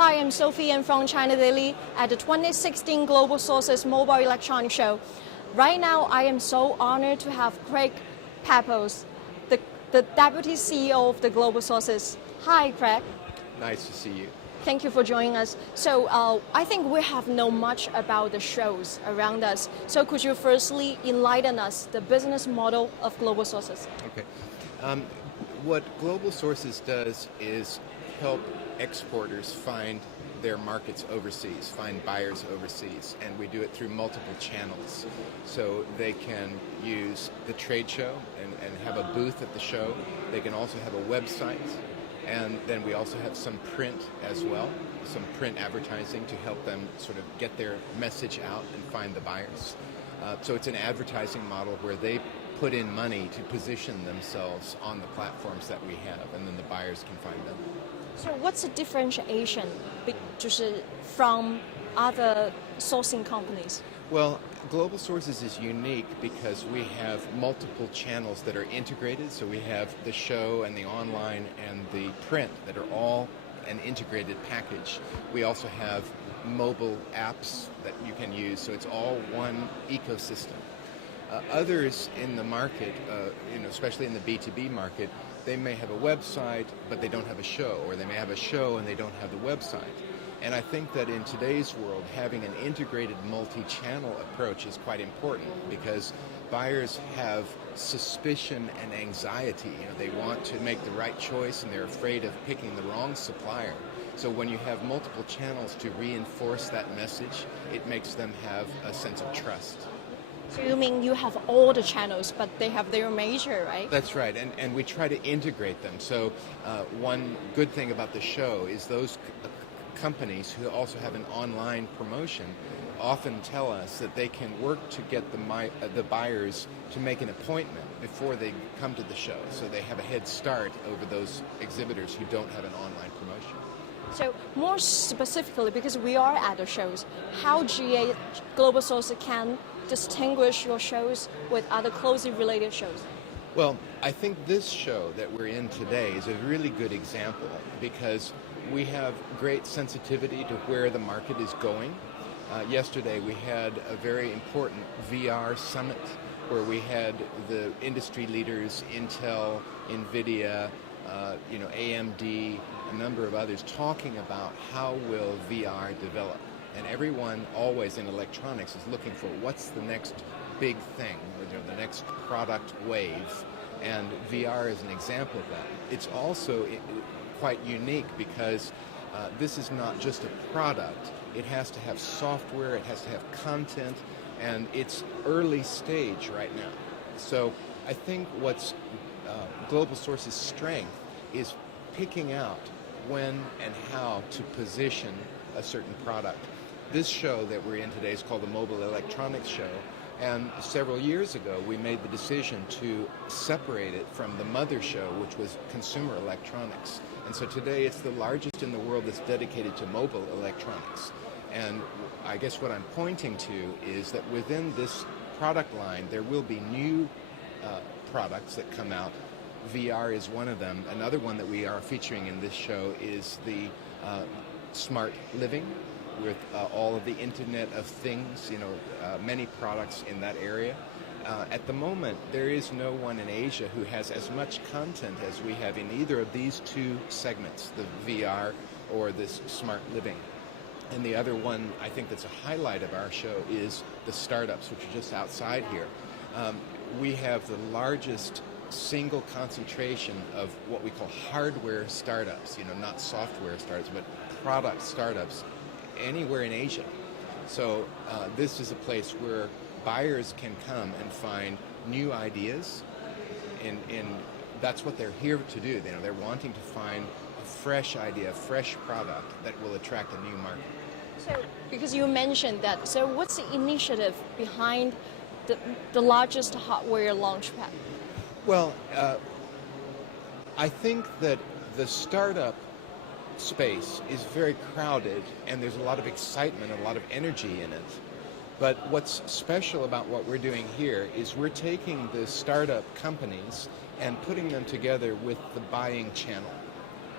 Hi, I'm Sophie and from China Daily at the 2016 Global Sources Mobile Electronics Show. Right now, I am so honored to have Craig Pepples, the Deputy CEO of the Global Sources. Hi, Craig. Nice to see you. Thank you for joining us. So I think we have known much about the shows around us. So could you firstly enlighten us the business model of Global Sources? Okay. What Global Sources does is help exporters find their markets overseas, find buyers overseas, and we do it through multiple channels. So they can use the trade show and have a booth at the show. They can also have a website, and then we also have some print as well, some print advertising to help them sort of get their message out and find the buyers. So it's an advertising model where they put in money to position themselves on the platforms that we have, and then the buyers can find them. So what's the differentiation from other sourcing companies? Well, Global Sources is unique because we have multiple channels that are integrated. So we have the show and the online and the print that are all an integrated package. We also have mobile apps that you can use, so it's all one ecosystem. Others in the market, especially in the B2B market, they may have a website, but they don't have a show, or they may have a show and they don't have the website. And I think that in today's world, having an integrated multi-channel approach is quite important because buyers have suspicion and anxiety. They want to make the right choice and they're afraid of picking the wrong supplier. So when you have multiple channels to reinforce that message, it makes them have a sense of trust. So you mean you have all the channels, but they have their major, right? That's right, and we try to integrate them. So one good thing about the show is those companies who also have an online promotion often tell us that they can work to get the buyers to make an appointment before they come to the show. So they have a head start over those exhibitors who don't have an online promotion. So more specifically, because we are at the shows, how GA Global Sources can distinguish your shows with other closely related shows? Well, I think this show that we're in today is a really good example because we have great sensitivity to where the market is going. Yesterday we had a very important VR summit where we had the industry leaders, Intel, NVIDIA, AMD, a number of others talking about how will VR develop. And everyone always in electronics is looking for what's the next big thing, or the next product wave. And VR is an example of that. It's also quite unique because this is not just a product. It has to have software, it has to have content, and it's early stage right now. So I think what's Global Sources' strength is picking out when and how to position a certain product. This show that we're in today is called the Mobile Electronics Show, and several years ago we made the decision to separate it from the mother show, which was consumer electronics. And so today it's the largest in the world that's dedicated to mobile electronics. And I guess what I'm pointing to is that within this product line there will be new products that come out. VR is one of them. Another one that we are featuring in this show is the smart living, with all of the Internet of Things, many products in that area. At the moment, there is no one in Asia who has as much content as we have in either of these two segments, the VR or this smart living. And the other one, I think that's a highlight of our show, is the startups, which are just outside here. We have the largest single concentration of what we call hardware startups, not software startups, but product startups anywhere in Asia. So this is a place where buyers can come and find new ideas, and that's what they're here to do. They're wanting to find a fresh idea, a fresh product that will attract a new market. So, because you mentioned that, so what's the initiative behind the largest hardware launch pad? Well, I think that the startup space is very crowded and there's a lot of excitement, a lot of energy in it. But what's special about what we're doing here is we're taking the startup companies and putting them together with the buying channel.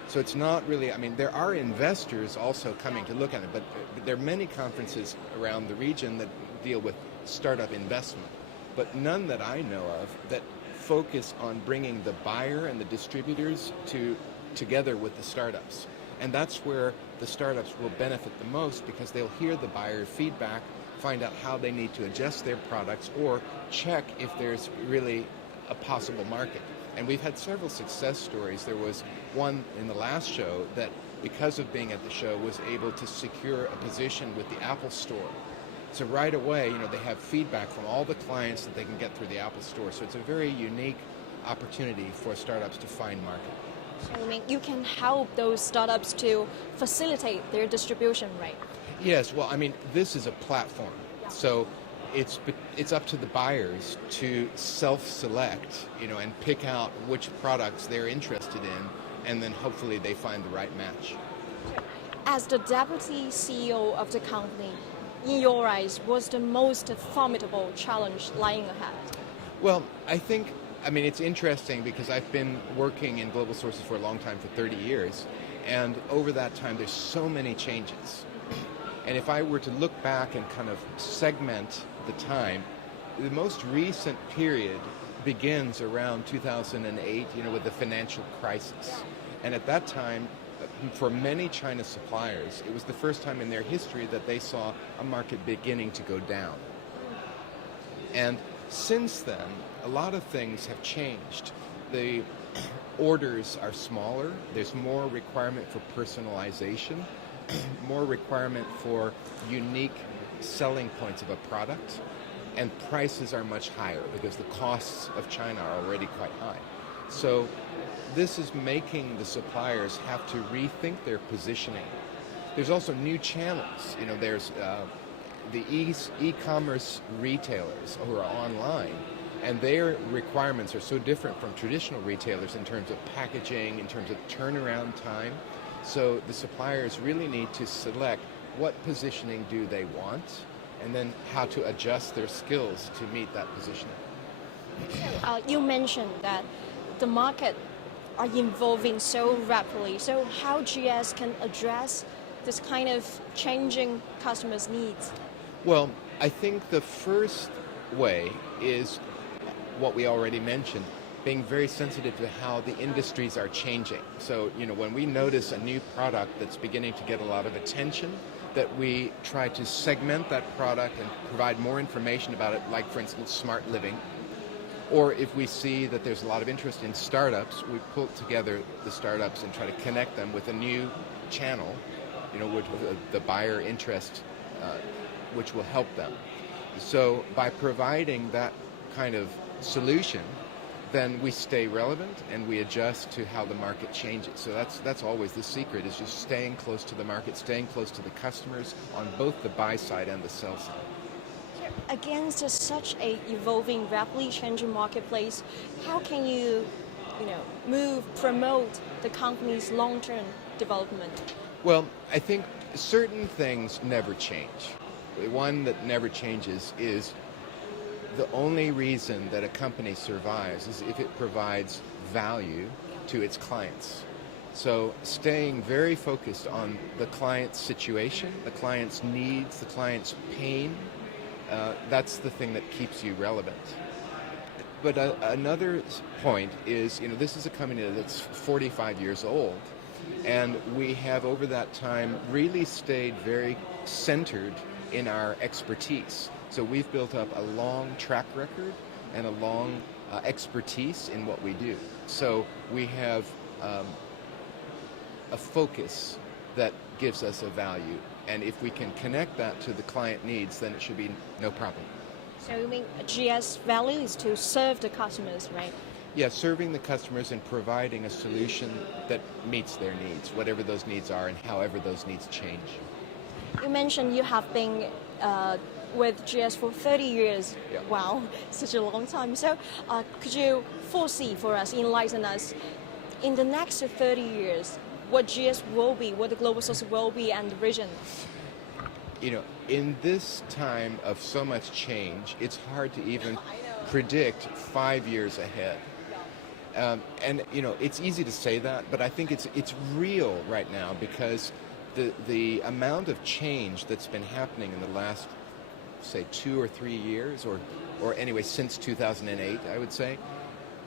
So it's not really, I mean, there are investors also coming to look at it, but there are many conferences around the region that deal with startup investment, but none that I know of that focus on bringing the buyer and the distributors together with the startups. And that's where the startups will benefit the most, because they'll hear the buyer feedback, find out how they need to adjust their products, or check if there's really a possible market. And we've had several success stories. There was one in the last show that, because of being at the show, was able to secure a position with the Apple Store. So right away, they have feedback from all the clients that they can get through the Apple Store. So it's a very unique opportunity for startups to find market. So you can help those startups to facilitate their distribution, right? Yes, well, this is a platform. So it's up to the buyers to self-select, and pick out which products they're interested in, and then hopefully they find the right match. As the deputy CEO of the company, in your eyes, what's the most formidable challenge lying ahead? Well, I think, it's interesting because I've been working in global sources for a long time, for 30 years, and over that time there's so many changes. And if I were to look back and kind of segment the time, the most recent period begins around 2008, with the financial crisis. And at that time, for many China suppliers, it was the first time in their history that they saw a market beginning to go down. And since then, a lot of things have changed. The orders are smaller, there's more requirement for personalization, more requirement for unique selling points of a product, and prices are much higher because the costs of China are already quite high. So this is making the suppliers have to rethink their positioning. There's also new channels. There's the e-commerce retailers who are online, and their requirements are so different from traditional retailers in terms of packaging, in terms of turnaround time. So the suppliers really need to select what positioning do they want, and then how to adjust their skills to meet that positioning. You mentioned that the market are evolving so rapidly. So how GS can address this kind of changing customers' needs? Well, I think the first way is what we already mentioned, being very sensitive to how the industries are changing. So, when we notice a new product that's beginning to get a lot of attention, that we try to segment that product and provide more information about it, like, for instance, smart living. Or if we see that there's a lot of interest in startups, we pull together the startups and try to connect them with a new channel, with the buyer interest, which will help them. So by providing that kind of solution, then we stay relevant and we adjust to how the market changes. So that's always the secret, is just staying close to the market, staying close to the customers on both the buy side and the sell side. Against such a evolving, rapidly changing marketplace, how can you, promote the company's long-term development? Well, I think certain things never change. The one that never changes is the only reason that a company survives is if it provides value to its clients. So staying very focused on the client's situation, the client's needs, the client's pain, that's the thing that keeps you relevant. But another point is, this is a company that's 45 years old, and we have over that time really stayed very centered in our expertise. So we've built up a long track record and a long expertise in what we do. So we have a focus that gives us a value. And if we can connect that to the client needs, then it should be no problem. So you mean GS value is to serve the customers, right? Yeah, serving the customers and providing a solution that meets their needs, whatever those needs are and however those needs change. You mentioned you have been with GS for 30 years. Yeah. Wow, such a long time. So could you foresee for us, enlighten us, in the next 30 years, what GS will be, what the global source will be, and the vision? In this time of so much change, it's hard to even predict 5 years ahead. And it's easy to say that, but I think it's real right now because the amount of change that's been happening in the last, say, 2 or 3 years, or anyway since 2008, I would say,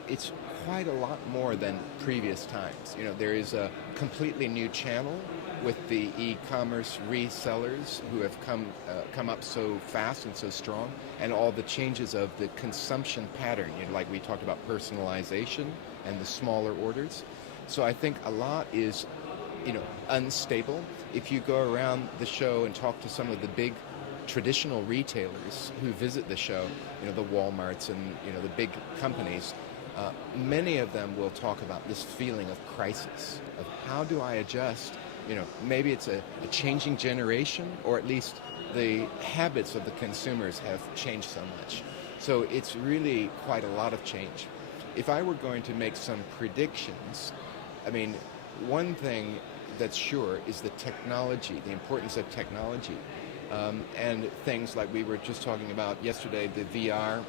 it's quite a lot more than previous times. There is a completely new channel with the e-commerce resellers who have come up so fast and so strong, and all the changes of the consumption pattern, like we talked about personalization and the smaller orders. So I think a lot is, unstable. If you go around the show and talk to some of the big traditional retailers who visit the show, the Walmarts and the big companies, many of them will talk about this feeling of crisis, of how do I adjust. Maybe it's a changing generation, or at least the habits of the consumers have changed so much. So it's really quite a lot of change. If I were going to make some predictions, one thing that's sure is the technology, the importance of technology, and things like we were just talking about yesterday, the VR.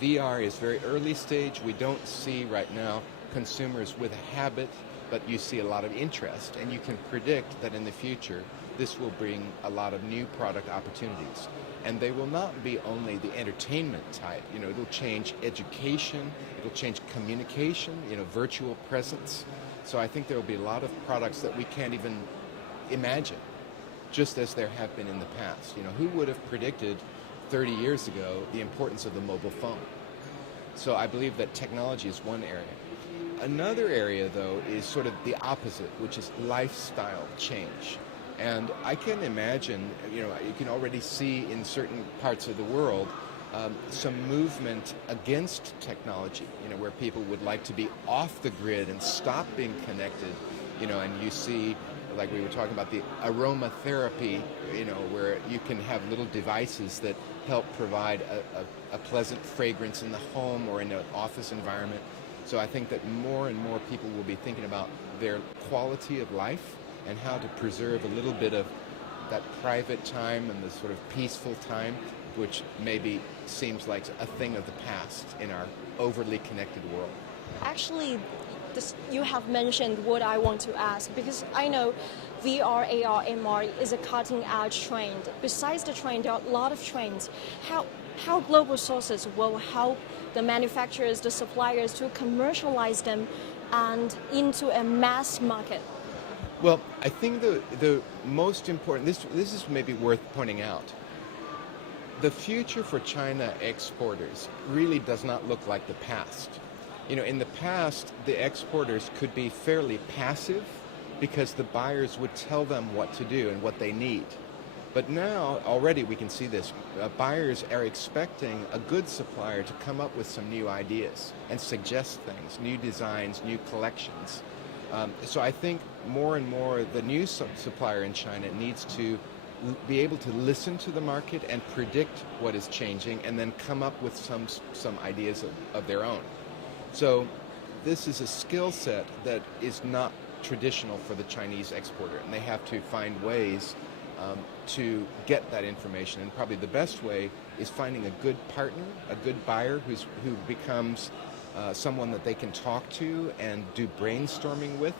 VR is very early stage. We don't see right now consumers with a habit, but you see a lot of interest, and you can predict that in the future this will bring a lot of new product opportunities. And they will not be only the entertainment type. It'll change education, it'll change communication, virtual presence. So I think there will be a lot of products that we can't even imagine, just as there have been in the past. Who would have predicted 30 years ago the importance of the mobile phone? So I believe that technology is one area. Another area, though, is sort of the opposite, which is lifestyle change. And I can imagine, you can already see in certain parts of the world some movement against technology, where people would like to be off the grid and stop being connected, and you see, like we were talking about, the aromatherapy, where you can have little devices that help provide a pleasant fragrance in the home or in an office environment. So I think that more and more people will be thinking about their quality of life and how to preserve a little bit of that private time and the sort of peaceful time, which maybe seems like a thing of the past in our overly connected world. Actually, you have mentioned what I want to ask, because I know VR, AR, MR is a cutting-edge trend. Besides the trend, there are a lot of trends. How global sources will help the manufacturers, the suppliers to commercialize them and into a mass market? Well, I think the most important, this is maybe worth pointing out. The future for China exporters really does not look like the past. In the past, the exporters could be fairly passive because the buyers would tell them what to do and what they need. But now, already we can see this. Buyers are expecting a good supplier to come up with some new ideas and suggest things, new designs, new collections. So I think more and more the new supplier in China needs to be able to listen to the market and predict what is changing and then come up with some ideas of their own. So this is a skill set that is not traditional for the Chinese exporter, and they have to find ways to get that information. And probably the best way is finding a good partner, a good buyer who becomes someone that they can talk to and do brainstorming with.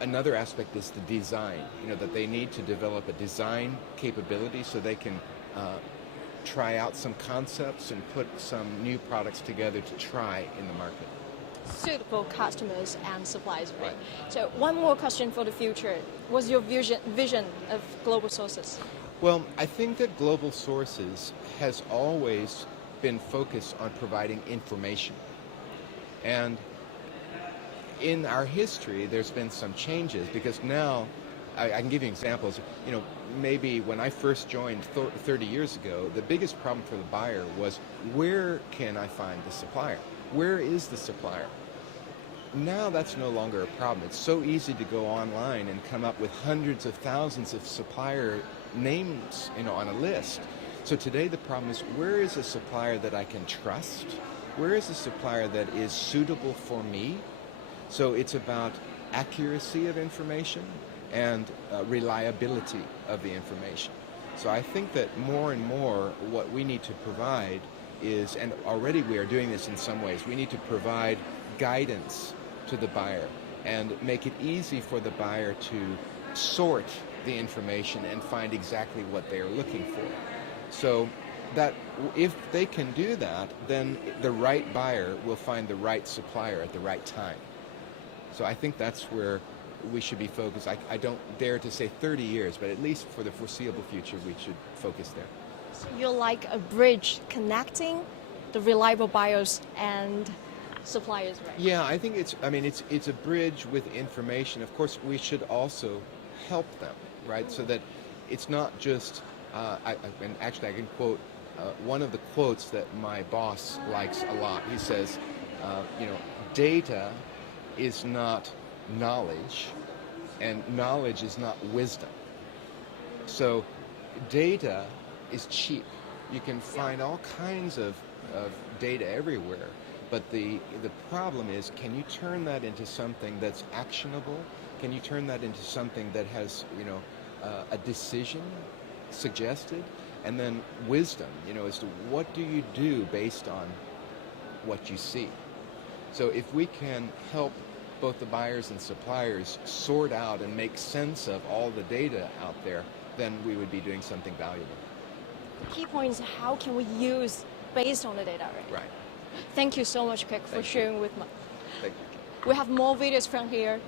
Another aspect is the design, that they need to develop a design capability so they can try out some concepts and put some new products together to try in the market. Suitable customers and suppliers, right? So one more question for the future. What's your vision of global sources? Well, I think that global sources has always been focused on providing information. And in our history, there's been some changes because now, I can give you examples. Maybe when I first joined 30 years ago, the biggest problem for the buyer was, where can I find the supplier? Where is the supplier? Now that's no longer a problem. It's so easy to go online and come up with hundreds of thousands of supplier names, on a list. So today the problem is, where is a supplier that I can trust? Where is a supplier that is suitable for me? So it's about accuracy of information and reliability of the information. So I think that more and more what we need to provide is, and already we are doing this in some ways, we need to provide guidance to the buyer and make it easy for the buyer to sort the information and find exactly what they are looking for. So that if they can do that, then the right buyer will find the right supplier at the right time. So I think that's where we should be focused. I don't dare to say 30 years, but at least for the foreseeable future, we should focus there. So you're like a bridge connecting the reliable buyers and suppliers, right? Yeah, I think it's a bridge with information. Of course, we should also help them, right? So that it's not just, and actually I can quote one of the quotes that my boss likes a lot. He says, data is not knowledge, and knowledge is not wisdom. So data is cheap. You can find all kinds of data everywhere, but the problem is, can you turn that into something that's actionable? Can you turn that into something that has a decision suggested? And then wisdom, as to what do you do based on what you see. So if we can help both the buyers and suppliers sort out and make sense of all the data out there, then we would be doing something valuable. The key point is how can we use based on the data, right? Right. Thank you so much, Craig, for sharing with me. Thank you. We have more videos from here.